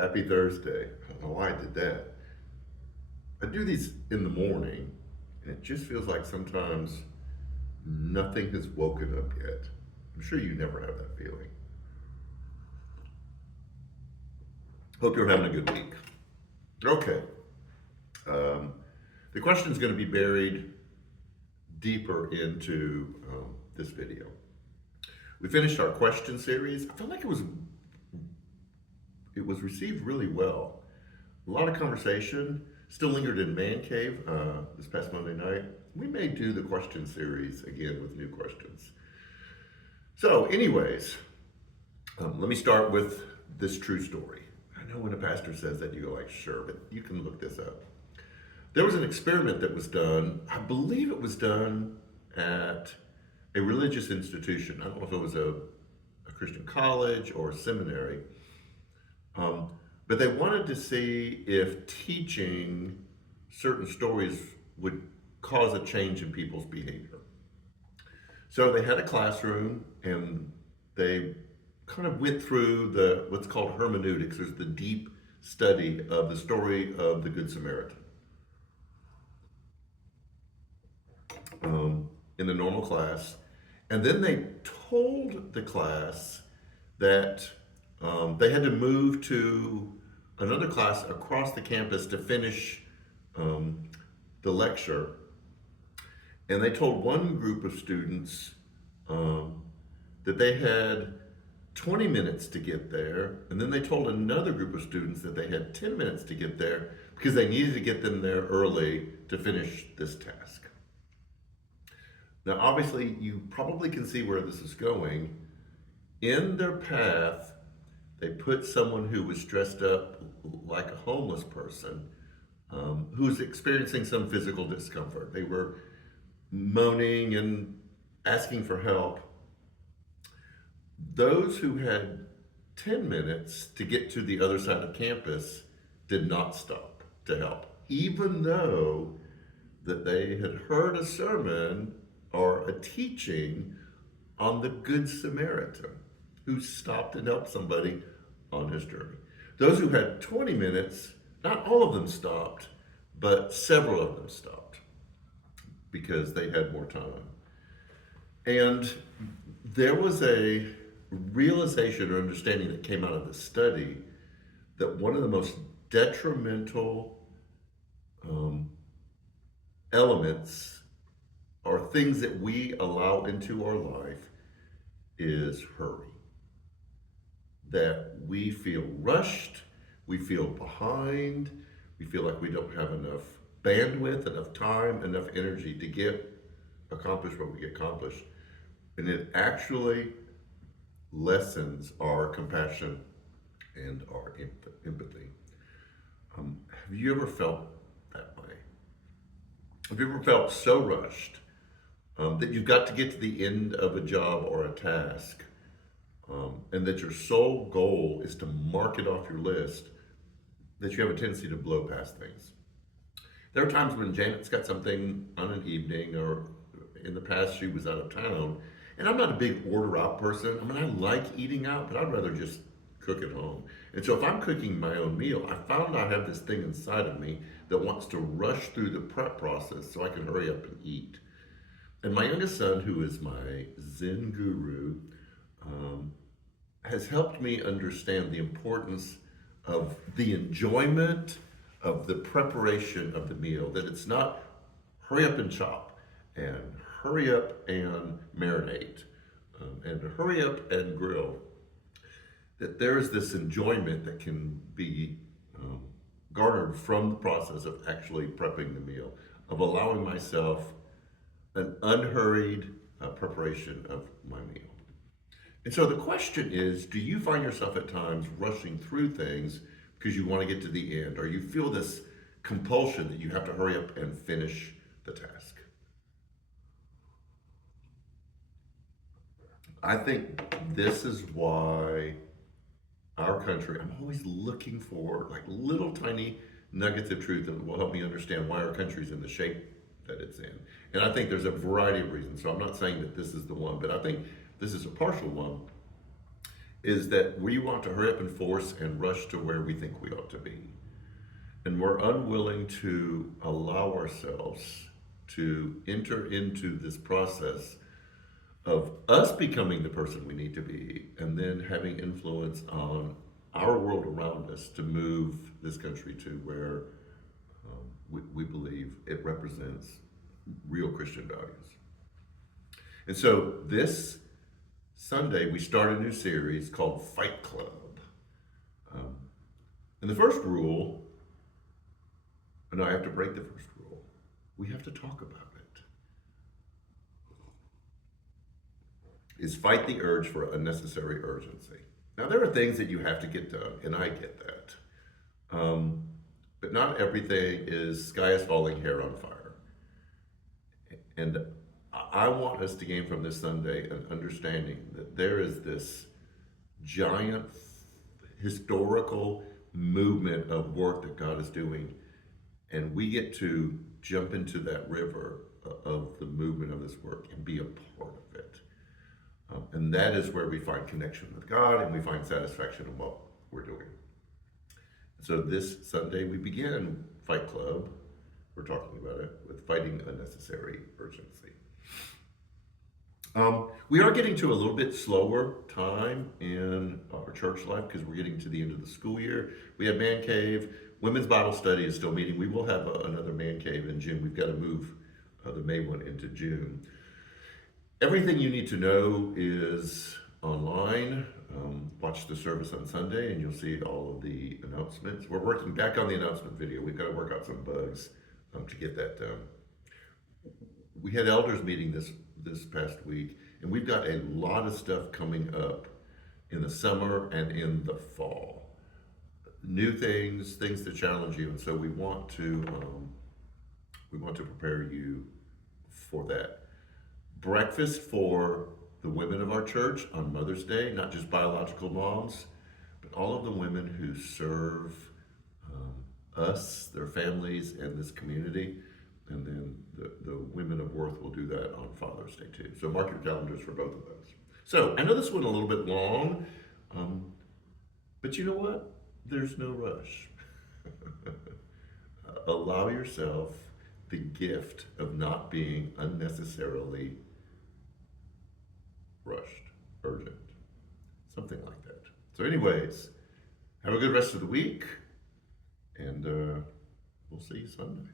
Happy Thursday. I don't know why I did that. I do these in the morning, and it just feels like sometimes nothing has woken up yet. I'm sure you never have that feeling. Hope you're having a good week. Okay. Um, the question is going to be buried deeper into this video. We finished our question series. I felt like it was received really well. A lot of conversation still lingered in Man Cave this past Monday night. We may do the question series again with new questions. So, anyways, let me start with this true story. I know when a pastor says that, you go like, sure, but you can look this up. There was an experiment that was done. I believe it was done at a religious institution. I don't know if it was a Christian college or a seminary. Um, but they wanted to see if teaching certain stories would cause a change in people's behavior. So they had a classroom and they kind of went through the what's called hermeneutics. There's the deep study of the story of the Good Samaritan in the normal class. And then they told the class that they had to move to another class across the campus to finish um, the lecture. And they told one group of students um, that they had 20 minutes to get there. And then they told another group of students that they had 10 minutes to get there because they needed to get them there early to finish this task. Now, obviously, you probably can see where this is going. In their path, they put someone who was dressed up like a homeless person who's experiencing some physical discomfort. They were moaning and asking for help. Those who had 10 minutes to get to the other side of campus did not stop to help, even though that they had heard a sermon or a teaching on the Good Samaritan who stopped and helped somebody on his journey. Those who had 20 minutes, not all of them stopped, but several of them stopped because they had more time. And there was a realization or understanding that came out of the study that one of the most detrimental elements or things that we allow into our life is hurry. That we feel rushed, we feel behind, we feel like we don't have enough bandwidth, enough time, enough energy to get accomplished what we get accomplished. And it actually lessens our compassion and our empathy. Have you ever felt that way? Have you ever felt so rushed that you've got to get to the end of a job or a task, and that your sole goal is to mark it off your list, that you have a tendency to blow past things? There are times when Janet's got something on an evening, or in the past she was out of town, and I'm not a big order out person. I mean, I like eating out, but I'd rather just cook at home. And so if I'm cooking my own meal, I found I have this thing inside of me that wants to rush through the prep process so I can hurry up and eat. And my youngest son, who is my Zen guru, has helped me understand the importance of the enjoyment of the preparation of the meal. That it's not hurry up and chop, and hurry up and marinate, and hurry up and grill. That there is this enjoyment that can be garnered from the process of actually prepping the meal, of allowing myself an unhurried preparation of my meal. And so the question is, do you find yourself at times rushing through things because you want to get to the end, or you feel this compulsion that you have to hurry up and finish the task? I think this is why our country, I'm always looking for like little tiny nuggets of truth that will help me understand why our country's in the shape that it's in. And I think there's a variety of reasons. So I'm not saying that this is the one, but I think this is a partial one. is that we want to hurry up and force and rush to where we think we ought to be. And we're unwilling to allow ourselves to enter into this process of us becoming the person we need to be and then having influence on our world around us to move this country to where we believe it represents real Christian values. And so this Sunday, we start a new series called Fight Club. And the first rule, and I have to break the first rule, we have to talk about it, is fight the urge for unnecessary urgency. Now, there are things that you have to get done, and I get that. But not everything is sky is falling, hair on fire. And I want us to gain from this Sunday an understanding that there is this giant historical movement of work that God is doing, and we get to jump into that river of the movement of this work and be a part of it. And that is where we find connection with God and we find satisfaction in what we're doing. So this Sunday we begin Fight Club. We're talking about it with fighting unnecessary urgency. We are getting to a little bit slower time in our church life because we're getting to the end of the school year. We had Man Cave. Women's Bible Study is still meeting. We will have another Man Cave in June. We've got to move the May one into June. Everything you need to know is online. Watch the service on Sunday and you'll see all of the announcements. We're working back on the announcement video. We've got to work out some bugs to get that done. We had elders meeting this past week, and we've got a lot of stuff coming up in the summer and in the fall. New things to challenge you, and so we want to prepare you for that. Breakfast for the women of our church on Mother's Day, not just biological moms, but all of the women who serve us, their families, and this community. And then the women of Worth will do that on Father's Day too. So mark your calendars for both of those. So I know this went a little bit long, but you know what? There's no rush. Allow yourself the gift of not being unnecessarily rushed, urgent, something like that. So anyways, have a good rest of the week, and we'll see you Sunday.